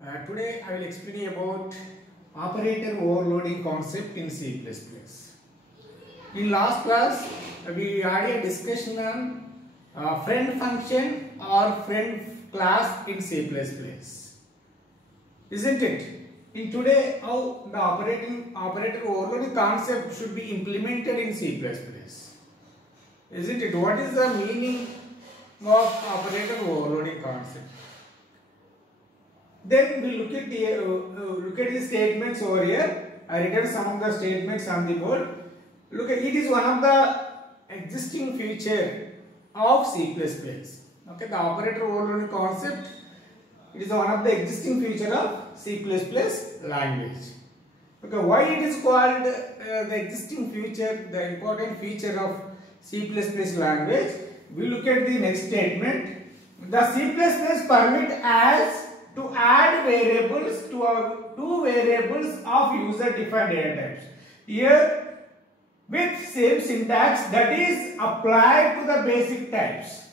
Today I will explain about operator overloading concept in C++. In last class we had a discussion on friend function or friend class in C++. Isn't it? In today how the operator overloading concept should be implemented in C++. Isn't it? What is the meaning of operator overloading concept? Then we look at the statements over here. I written some of the statements on the board. Look at it is one of the existing feature of C++. Okay, the operator overloading concept. It is one of the existing feature of C++ language. Okay, why it is called the existing feature, the important feature of C++ language? We look at the next statement. The C++ permit as to add variables to two variables of user-defined data types. Here, with same syntax that is applied to the basic types.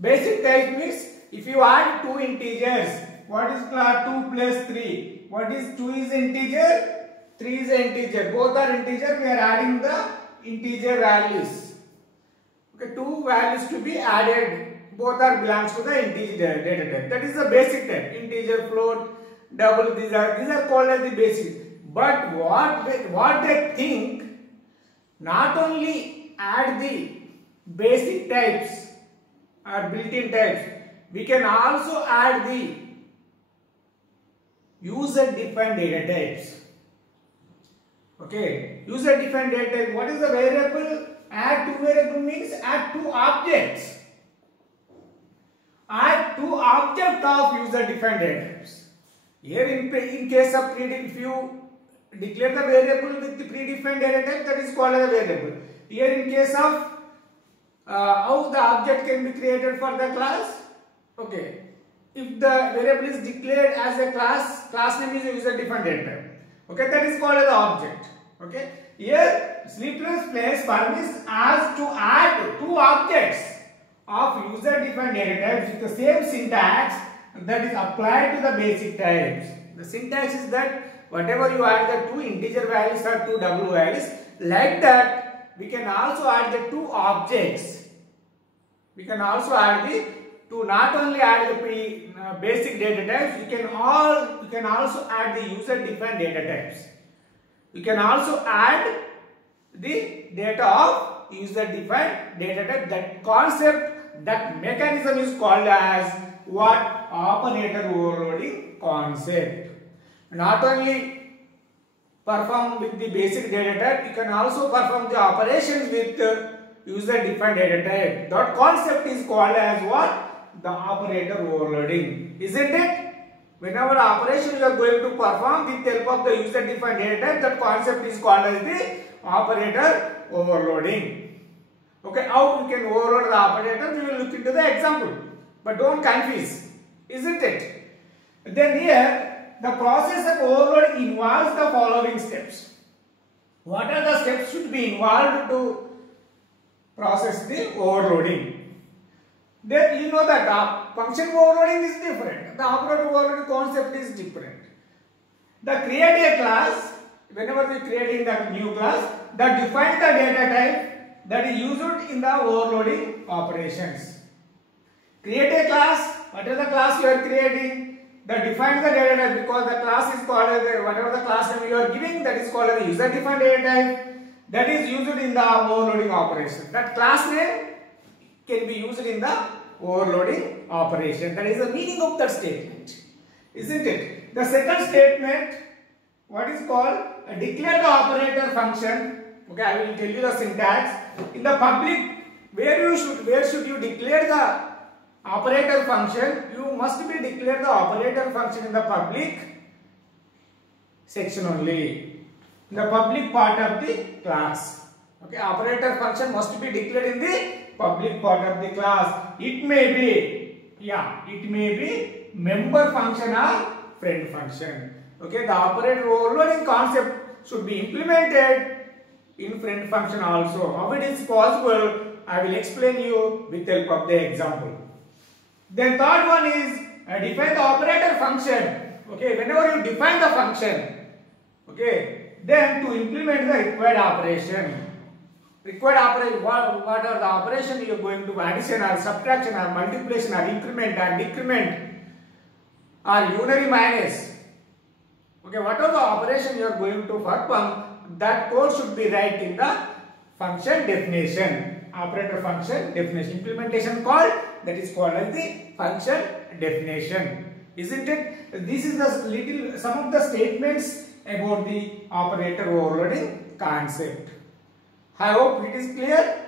Basic type means if you add two integers, what is 2 plus 3? What is 2 is integer, 3 is integer. Both are integer. We are adding the integer values. Okay, two values to be added. Both are belongs to the integer data type. That is the basic type. Integer, float, double. These are called as the basic. But what they think, not only add the basic types or built-in types, we can also add the user-defined data types. Okay, user-defined data type. What is the variable? Add two variable means add two objects. Add two objects of user-defined data types. Here in case of if you declare the variable with the predefined data type, that is called as a variable. Here in case of how the object can be created for the class. Okay, if the variable is declared as a class name is a user-defined data type. Okay, that is called as the object. Okay, here C++ permits us to add two objects of user-defined data types with the same syntax that is applied to the basic types. The syntax is that whatever you add the two integer values or two double values, like that we can also add the two objects. We can also add the to not only add the basic data types, you can also add the user-defined data types. You can also add the data of user-defined data type. That concept, that mechanism is called as what? Operator overloading concept. Not only perform with the basic data type, you can also perform the operations with user-defined data type. That concept is called as what? The operator overloading. Isn't it? Whenever operation you are going to perform with the help of the user-defined data type, that concept is called as the operator overloading. Okay, how we can overload the operator? We will look into the example. But don't confuse. Isn't it? Then here, the process of overloading involves the following steps. What are the steps should be involved to process the overloading? Then you know that function overloading is different. The operator overloading concept is different. The create a class, whenever we creating that new class, that defines the data type that is used in the overloading operations. Create a class, what is the class you are creating? That defines the data type, because the class is called as whatever the class name you are giving, that is called as the user-defined data type that is used in the overloading operation. That class name can be used in the overloading operation. That is the meaning of that statement. Isn't it? The second statement, what is called? Declare the operator function. Okay, I will tell you the syntax. In the public, where should you declare the operator function? You must be declare the operator function in the public section only. In the public part of the class. Okay, operator function must be declared in the public part of the class. It may be member function or friend function. Okay, the operator overloading concept should be implemented in friend function also. How it is possible, I will explain you with the help of the example. Then third one is define the operator function. Okay, whenever you define the function, okay, then to implement the required operation. Required operation, what are the operations you are going to addition or subtraction or multiplication or increment or decrement or unary minus. Okay, whatever the operation you are going to perform, that code should be right in the function definition. Operator function definition. Implementation called, that is called as the function definition. Isn't it? This is the some of the statements about the operator overloading concept. I hope it is clear.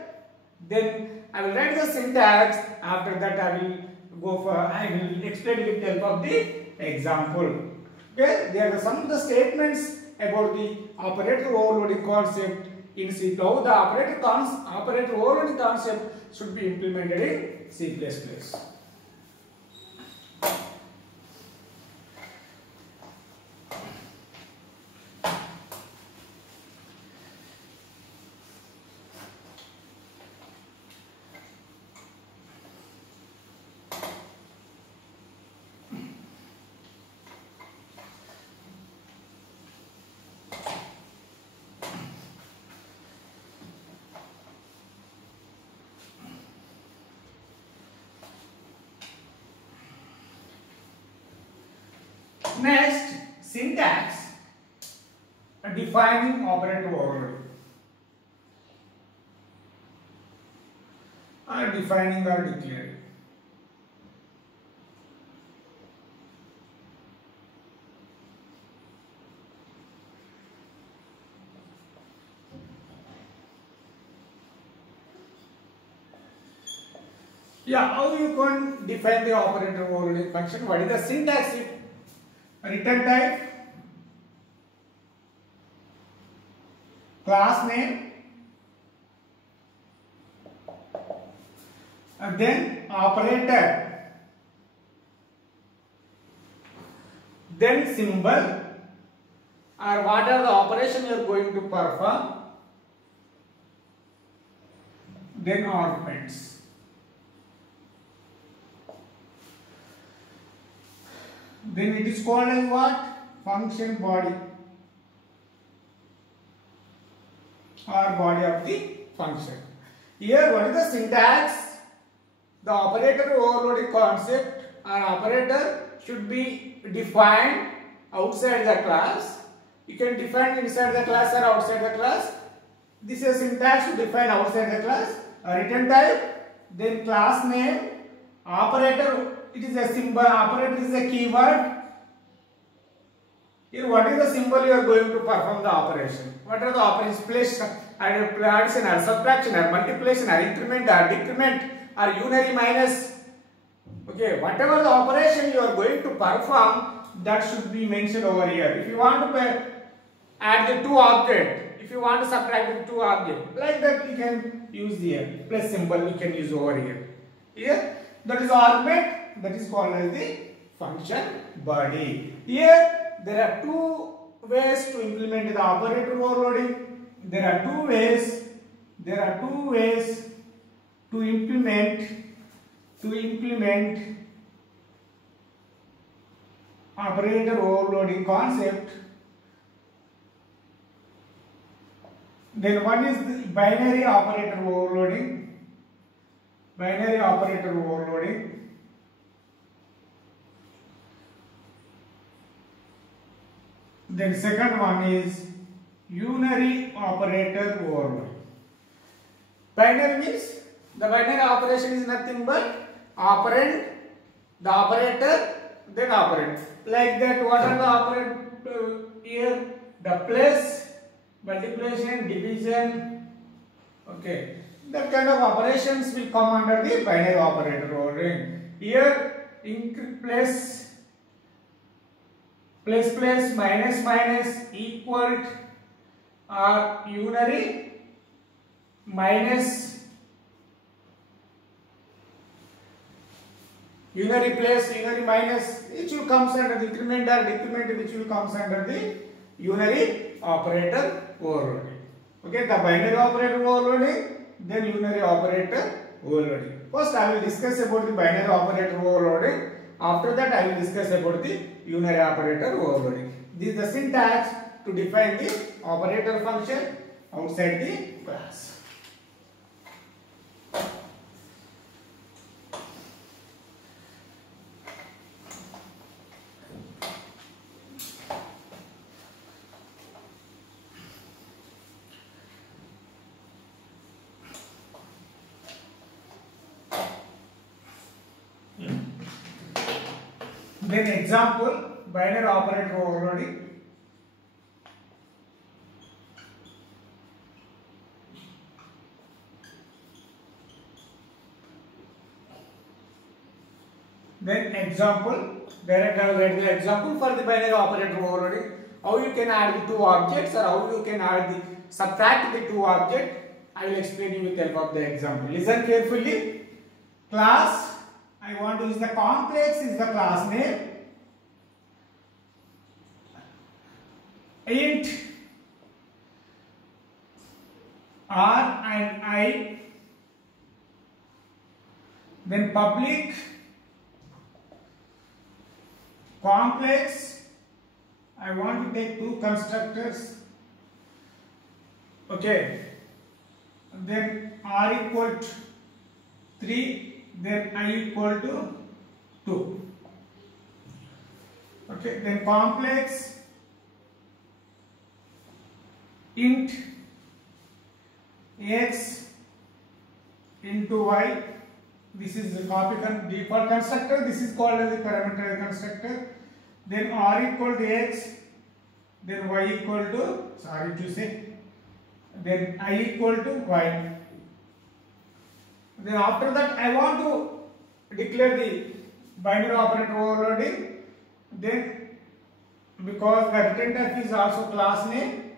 Then I will write the syntax. After that I will explain with the help of the example. Okay, there are some of the statements about the operator overloading concept in C. How the operator overloading concept should be implemented in C++. Next, syntax defining operator overloading. Or defining or declaring. Yeah, how you can define the operator overloading function? What is the syntax? Return type, class name, and then operator, then symbol, or what are the operation you are going to perform, then arguments. Then it is called as what? Function body or body of the function. Here what is the syntax? The operator overloading concept or operator should be defined outside the class. You can define inside the class or outside the class. This is syntax to define outside the class. A return type, then class name, operator. It is a symbol, operator is a keyword. Here what is the symbol you are going to perform the operation? What are the operations? Place, addition or subtraction or multiplication or increment or decrement or unary minus. Okay, whatever the operation you are going to perform, that should be mentioned over here. If you want to add the two objects, if you want to subtract the two objects, like that you can use here. Plus symbol you can use over here. Here, that is argument. That is called as the function body. Here there are two ways to implement the operator overloading. There are two ways to implement operator overloading concept. Then one is the binary operator overloading. Then second one is unary operator overloading. Binary means the binary operation is nothing but operand, the operator, then operand. Like that, what are the operand here? The plus, multiplication, division. Okay, that kind of operations will come under the binary operator overloading. Here, plus, minus equal or unary minus, unary plus, unary minus, which will comes under the increment or decrement, which will comes under the unary operator overloading. Okay, the binary operator overloading, then unary operator overloading. First I will discuss about the binary operator overloading, After that, I will discuss about the unary operator overloading. This is the syntax to define the operator function outside the class. Then example, binary operator overloading. Then example, direct I will write the example for the binary operator overloading. How you can add the two objects or how you can add the subtract the two objects. I will explain you with the help of the example. Listen carefully. Class, I want to use the complex is the class name. Int R and I. Then public complex, I want to take two constructors. Okay. Then R equal to 3, then I equal to 2. Okay. Then complex int x into y. This is the default constructor. This is called as the parameter constructor. Then r equal to x, then y equal to, then I equal to y. Then after that I want to declare the binary operator overloading. Then because the return type is also class name,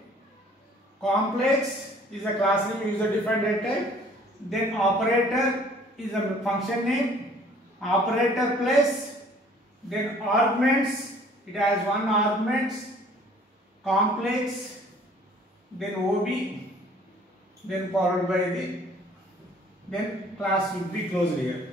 complex is a class name, user defined data type. Then operator is a function name, operator plus, then arguments, it has one arguments, complex, then OB, then followed by the, then class will be closed here.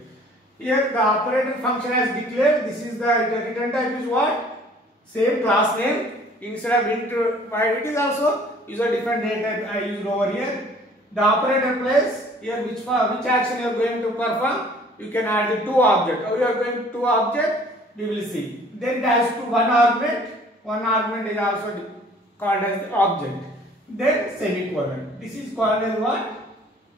Here the operator function has declared, this is the return type is what? Same class name, instead of int, it is also user defined data type I used over here. The operator place, here which action you are going to perform, you can add the two objects. How you are going to two objects, we will see. Then it has to one argument is also called as the object. Then semicolon. This is called as what?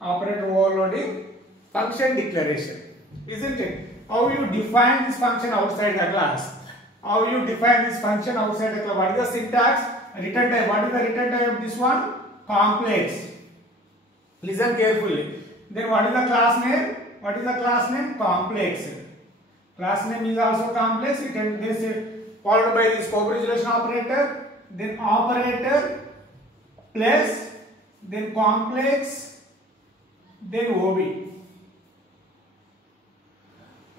Operator overloading function declaration. Isn't it? How you define this function outside the class? How you define this function outside the class? What is the syntax? Return type. What is the return type of this one? Complex. Listen carefully. Then what is the class name? What is the class name? Complex. Class name is also complex. It can be followed by the scope resolution operator. Then operator plus, then complex, then OB.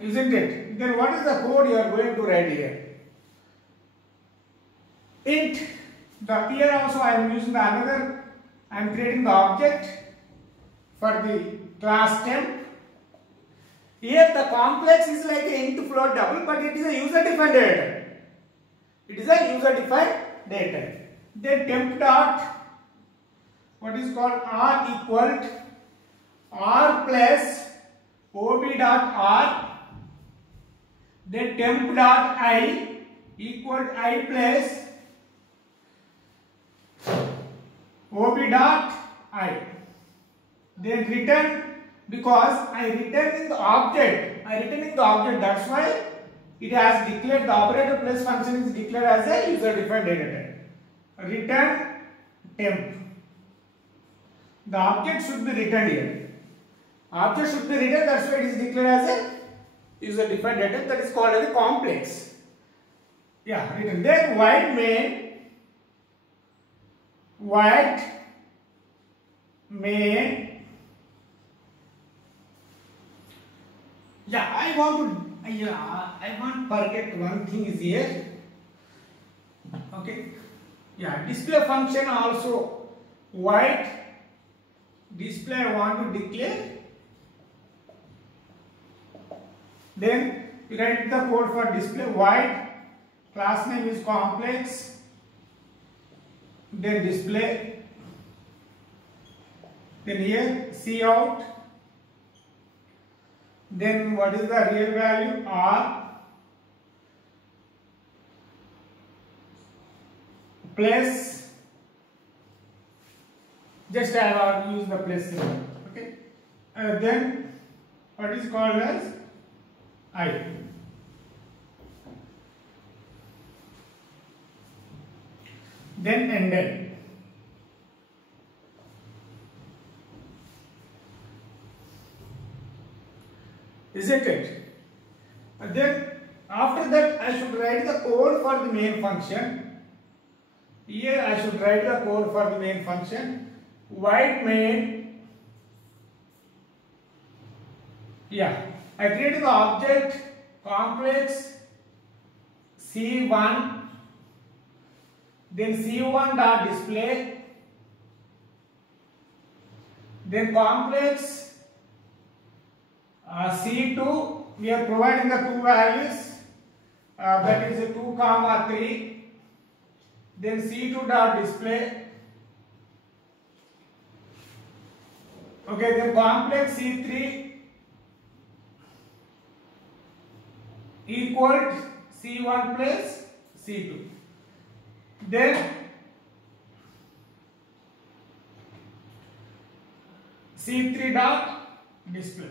Isn't it? Then what is the code you are going to write here? Int. Here also I am using the another. I am creating the object for the class temp. Here the complex is like an int float double, but it is a user defined data. It is a user defined data. Then temp dot, what is called r equal to r plus ob dot r. Then temp dot I equal to I plus ob dot I. Then return, because I return in the object. That's why it has declared the operator plus function is declared as a user defined data type. Return temp. The object should be returned here. Object should be returned. That's why it is declared as a user defined data type. That is called as a complex. Yeah, written. Then void main. Yeah, I want to forget one thing is here. Okay. Yeah, display function also void display I want to declare. Then You write the code for display void, class name is complex, then display, then here cout, then what is the real value r plus, just I have use the plus symbol, okay, then what is called as I. Then ended. Isn't it? And then after that I should write the code for the main function. Here I should write the code for the main function. Void main. Yeah. I create the object complex C1, then C1 dot display, then complex C2. We are providing the two values, that is 2, 3. Then C2 dot display. Okay, then complex C3 equal C1 plus C2. Then C3 dot display.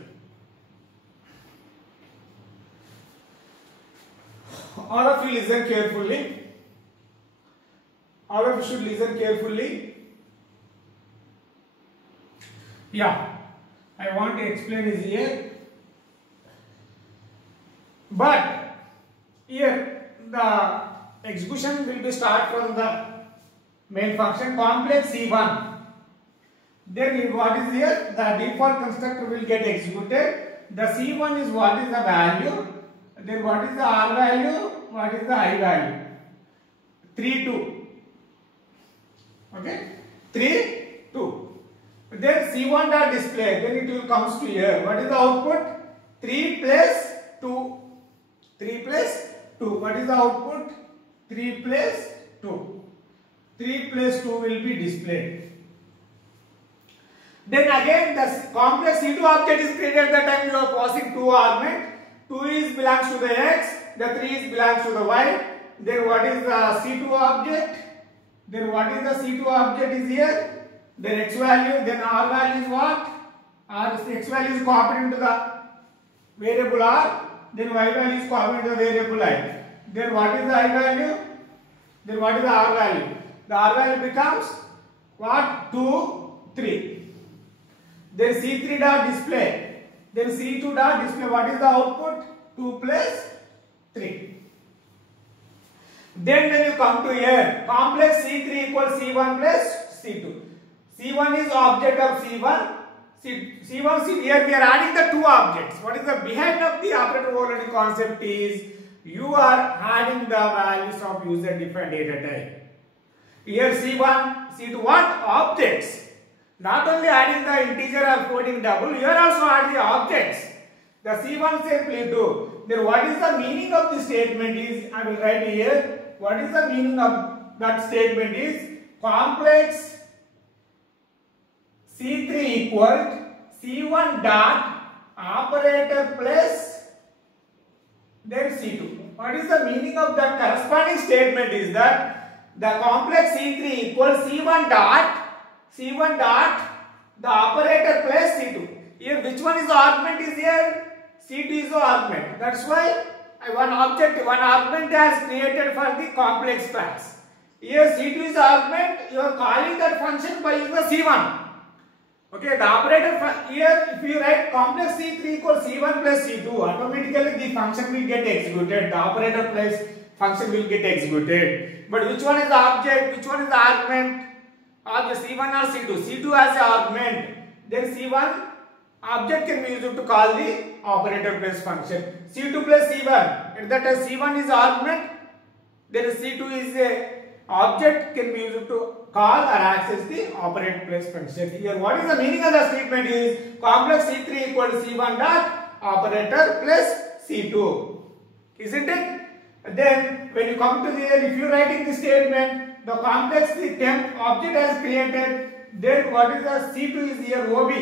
All of you listen carefully. All of you should listen carefully. Yeah, I want to explain is here. But here the execution will be start from the main function complex C1. Then what is here? The default constructor will get executed. The C1 is what is the value. Then what is the R value? What is the I value? 3, 2. Okay? 3, 2. Then C1 dot display. Then it will comes to here. What is the output? 3 plus 2. 3 plus 2. What is the output? 3 plus 2. 3 plus 2 will be displayed. Then again the complex C2 object is created at the time you are passing 2 argument. 2 is belongs to the x, the 3 is belongs to the y. Then what is the C2 object? Then what is the C2 object is here? Then x value, then r value is what? X value is copied into the variable r. Then y value is copied into the variable I. Then what is the I value? Then what is the r value? The r value becomes what? 2, 3. Then C3 dot display. Then C2 dot display. What is the output? 2 plus 3. Then when you come to here, complex C3 equals C1 plus C2. C1 is object of C1. C1, here we are adding the two objects. What is the behind of the operator overloading concept is you are adding the values of user defined data type. Here C1, C2 what? Objects. Not only adding the integer or floating double, you are also adding the objects. The C1 simply do. Then what is the meaning of the statement is, I will write here. What is the meaning of that statement is complex C3 equal C1 dot operator plus then C2. What is the meaning of that corresponding statement is that the complex C3 equals C1 dot the operator plus C2. Here which one is the argument is here? C2 is the argument. That's why one argument has created for the complex class. Here C2 is the argument. You are calling that function by using the C1. Okay, the operator here if you write complex C3 equals C1 plus C2, automatically the function will get executed. The operator plus function will get executed. But which one is the object? Which one is the argument? Object C1 or C2? C2 as the argument. Then C1 object can be used to call the operator plus function. C2 plus C1. At that time C1 is argument. Then C2 is a object can be used to call or access the operator plus function. Here what is the meaning of the statement is complex C3 equal to C1 dot operator plus C2. isn't it? Then when you come to the end, if you are writing the statement, the complex the temp object has created, then what is the C2 is here OB.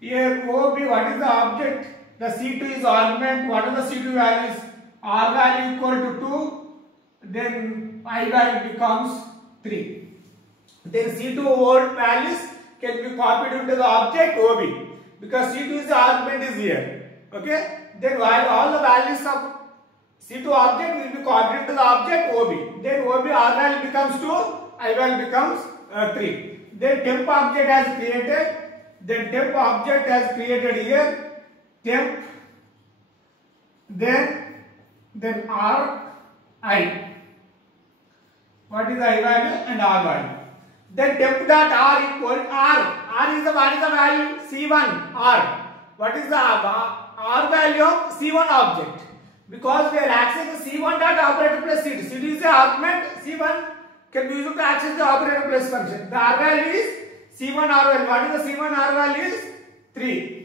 Here OB, what is the object? The C2 is argument. What are the C2 values? R value equal to 2, then I value becomes 3. Then C2 old values can be copied into the object OB, because C2 is the argument is here. Okay? Then while all the values of C2 object will be copied into the object OB. Then OB R value becomes 2, I value becomes 3. Then temp object has created. Then temp object has created here temp. Then R I. What is the I value and R value? Then temp dot R equal R. R is the what is the value? C1 R. What is the R value of C1 object? Because we are accessing the C1 dot operator plus C2. C2 is the argument. C1 can be used to access the operator plus function. The R value is C1 R value. What is the C1 R value is 3.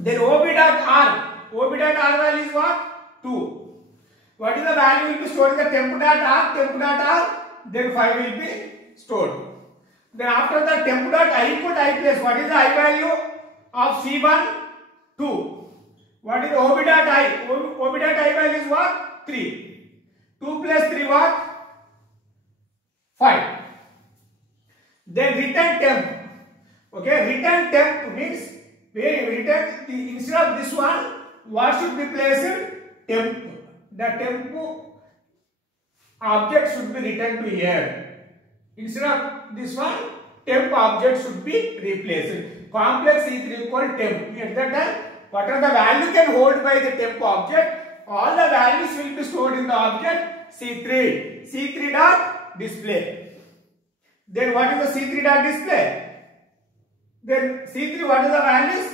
Then OB dot R. OB dot R value is what? 2. What is the value will be stored in the temp dot R? Temp dot R. Then 5 will be stored. Then after the temp dot I equal to I plus. What is the I value of C1? 2. What is OB dot I? OB dot I value is what? 3. 2 plus 3 what? 5. Then return temp. Okay, return temp means return instead of this one, what should be placed? Temp. The temp object should be returned to here. Instead of this one, temp object should be replaced. Complex C3 equal temp. At that time, whatever the value can hold by the temp object, all the values will be stored in the object C3. C3 dot display. Then what is the C3 dot display? Then C3, what is the values?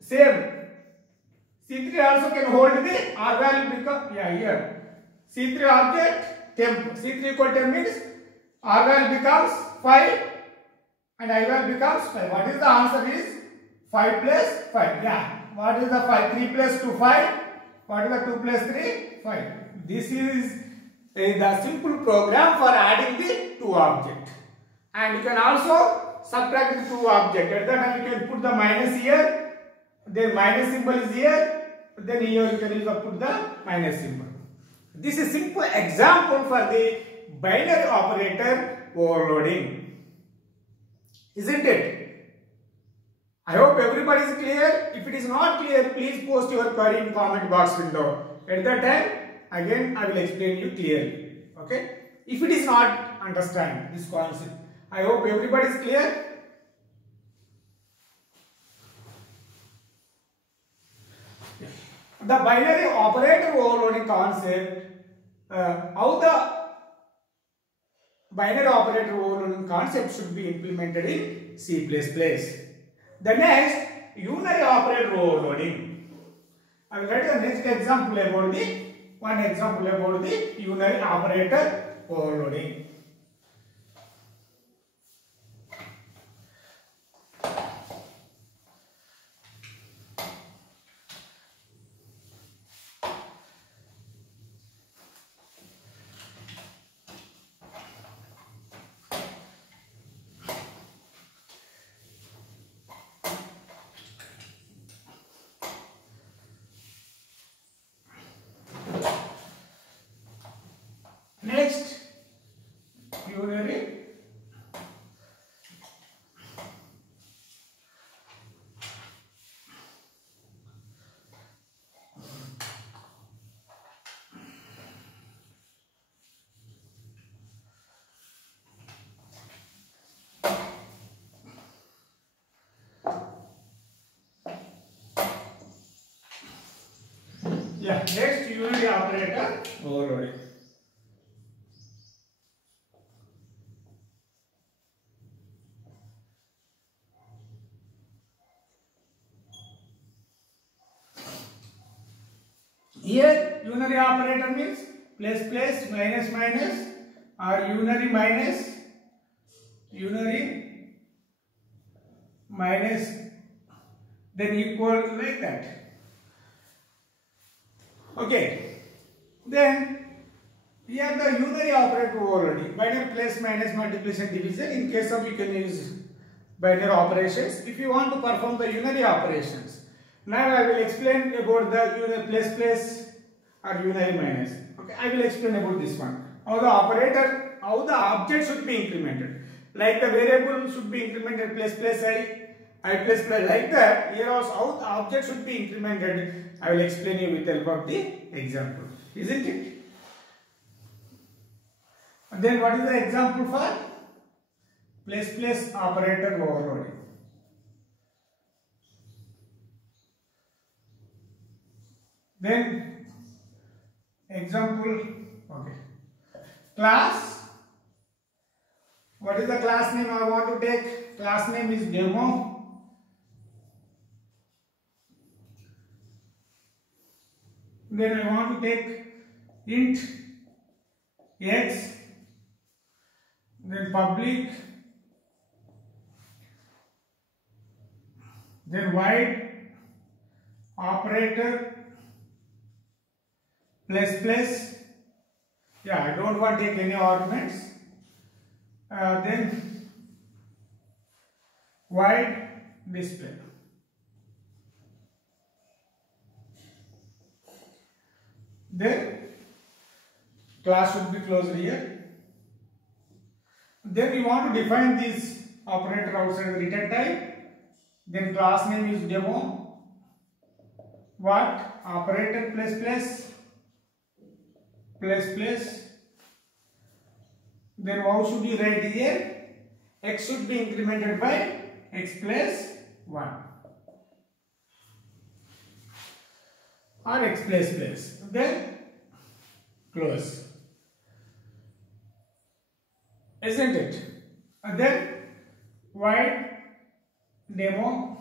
Same. C3 also can hold the R value become here. C3 object temp. C3 equal temp means R value becomes 5 and I value becomes 5. What is the answer is 5 plus 5. Yeah. What is the 5? 3 plus 2, 5. What is the 2 plus 3? 5. This is the simple program for adding the two objects. And you can also subtract the two objects. At that time you can put the minus here. Then minus symbol is here. Then here you can put the minus symbol. This is simple example for the binary operator overloading. Isn't it? I hope everybody is clear. If it is not clear, please post your query in comment box window. At that time, again I will explain you clearly. Okay? If it is not understand this concept, I hope everybody is clear. The binary operator overloading concept, how the binary operator overloading concept should be implemented in C++. The next, unary operator overloading. I will write the next example about the unary operator overloading. Next, unary next unary operator overloading. Here unary operator means plus plus minus minus or unary minus then equal like that. Okay. Then here the unary operator already. Binary plus minus multiplication division. In case of you can use binary operations. If you want to perform the unary operations. Now I will explain about the unary plus plus or unary minus. Okay. I will explain about this one. How the operator, how the object should be incremented. Like the variable should be incremented plus plus I plus plus, like that. Here also how the object should be incremented. I will explain you with the help of the example. Isn't it? And then what is the example for plus plus operator overloading? Then example, okay. Class. What is the class name I want to take? Class name is demo. Then I want to take int x, then public, then void operator plus plus. Yeah, I don't want to take any arguments. Then void display. Then class should be closed here. Then we want to define this operator outside the return type. Then class name is demo. What? Operator plus plus plus plus. Then how should we write here? X should be incremented by x plus 1 or x plus plus. Then close. Isn't it? And then void demo,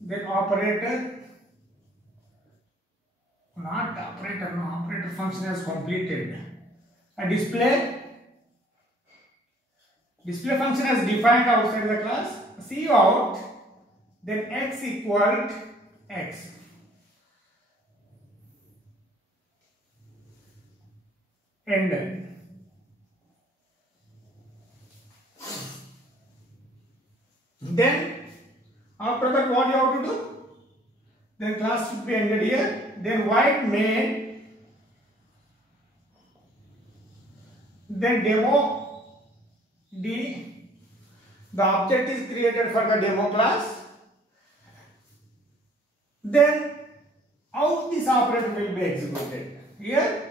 then operator, not operator, no, operator function has completed. A display function has defined outside the class. See out, then x equal x. End. Then after that what you have to do? Then class should be ended here. Then void main, then demo d. The object is created for the demo class. Then how this operator will be executed? Here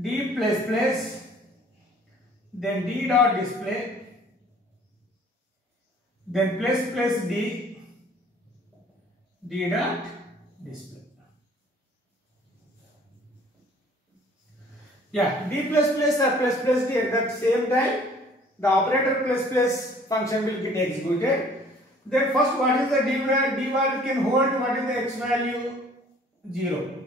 d plus plus, then d dot display, then plus plus d dot display. Yeah, d plus plus or plus plus d at the same time, the operator plus plus function will get executed. Then first, what is the d value? D value can hold what is the x value? 0.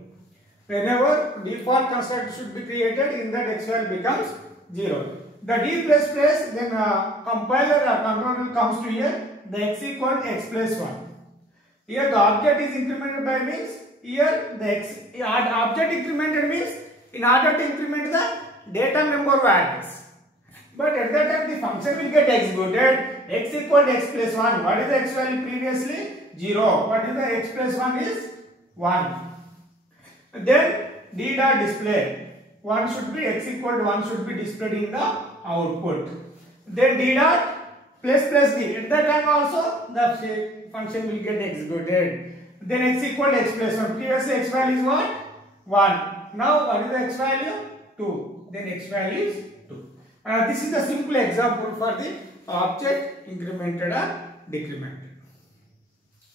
Whenever default construct should be created, in that x value becomes 0. The d plus plus, then compiler or controller comes to here, the x equal to x plus 1. Here the object is incremented by means, here the x object incremented means in order to increment the data member of address. But at that time the function will get executed, x equal to x plus 1. What is the x value previously? 0. What is the x plus 1 is? 1. Then d dot display. 1 should be x equal to 1 should be displayed in the output. Then d dot plus plus d. At that time also the function will get executed. Then x equal to x plus 1. Previously x value is what? 1. Now what is the x value? 2. Then x value is 2. This is the simple example for the object incremented or decremented.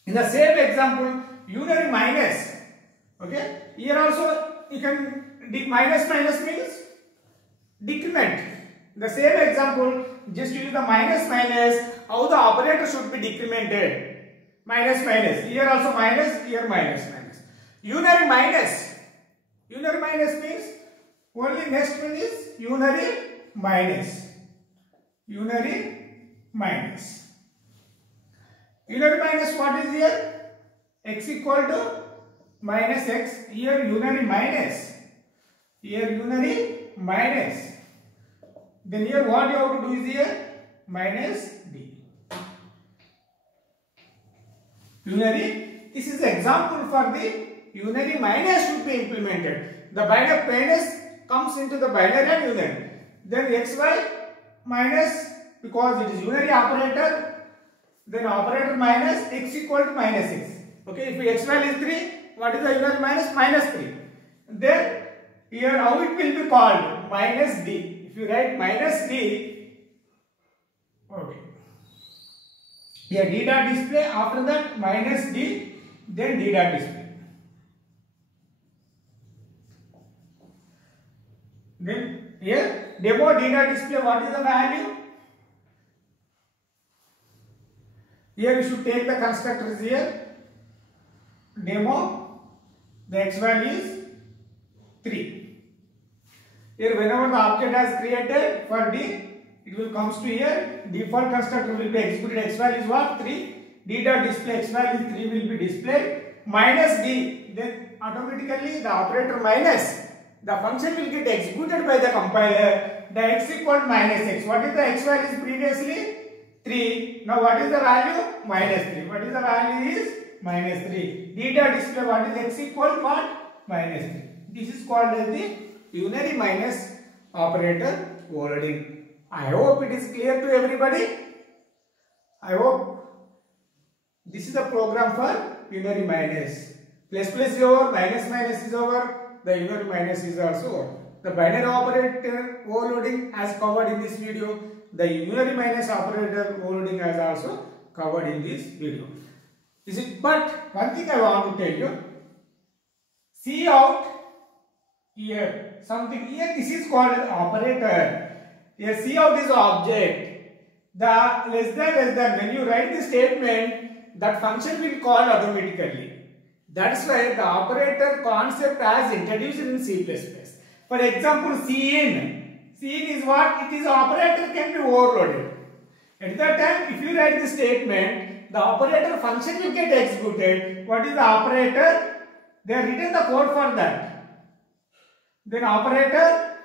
In the same example, unary minus. Okay. Here also you can minus means decrement. The same example, just use the minus how the operator should be decremented. Minus. Here also minus, here minus. Unary minus means only next one is unary minus. Unary minus what is here? X equal to minus x, here unary minus, here unary minus, then here what you have to do is here minus d. Unary, this is the example for the unary minus should be implemented. The binary minus comes into the binary and unary. Then xy minus, because it is unary operator, then operator minus x equal to minus x. Okay, if x value is 3, what is the unary minus? Minus 3. Then here how it will be called? Minus d. If you write minus d, okay. Here d dot display, after that minus d, then d dot display. Then here demo d dot display, what is the value? Here you should take the constructors here. Demo, the x value is 3. Here whenever the object has created for d, it will comes to here. Default constructor will be executed. X value is what? 3. D dot display x value is 3 will be displayed. Minus d, then automatically the operator minus, the function will get executed by the compiler. The x equal to minus x. What is the x value previously? 3. Now what is the value? Minus 3. What is the value is? Minus 3. D dot display, what is x equal to what? Minus 3. This is called as the unary minus operator overloading. I hope it is clear to everybody. I hope this is the program for unary minus. Plus plus is over, minus minus is over. The unary minus is also over. The binary operator overloading as covered in this video. The unary minus operator overloading as also covered in this video. Is it? But one thing I want to tell you. See out here something here. This is called an operator. Here see out this object. The less than when you write the statement, that function will call automatically. That's why the operator concept as introduced in C++. For example, cin. Cin is what? It is operator can be overloaded. At that time, if you write the statement, the operator function will get executed. What is the operator? They have written the code for that. Then operator,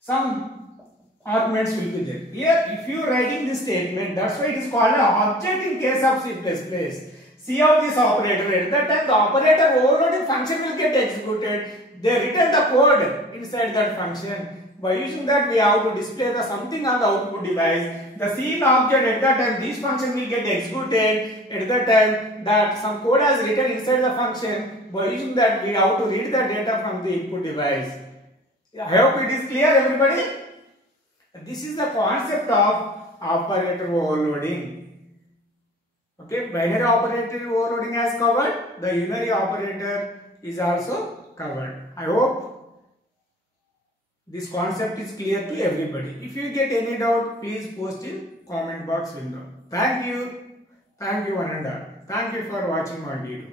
some arguments will be there. Here, if you are writing this statement, that's why it is called an object in case of C++. See out this operator. At that time, the operator overloading function will get executed. They written the code inside that function. By using that, we have to display the something on the output device. The cin object at that time, this function will get executed. At that time, that some code has written inside the function. By using that, we have to read the data from the input device. I hope it is clear, everybody. This is the concept of operator overloading. Okay, binary operator overloading has covered. The unary operator is also covered. I hope this concept is clear to everybody. If you get any doubt, please post in comment box window. Thank you one and all. Thank you for watching my video.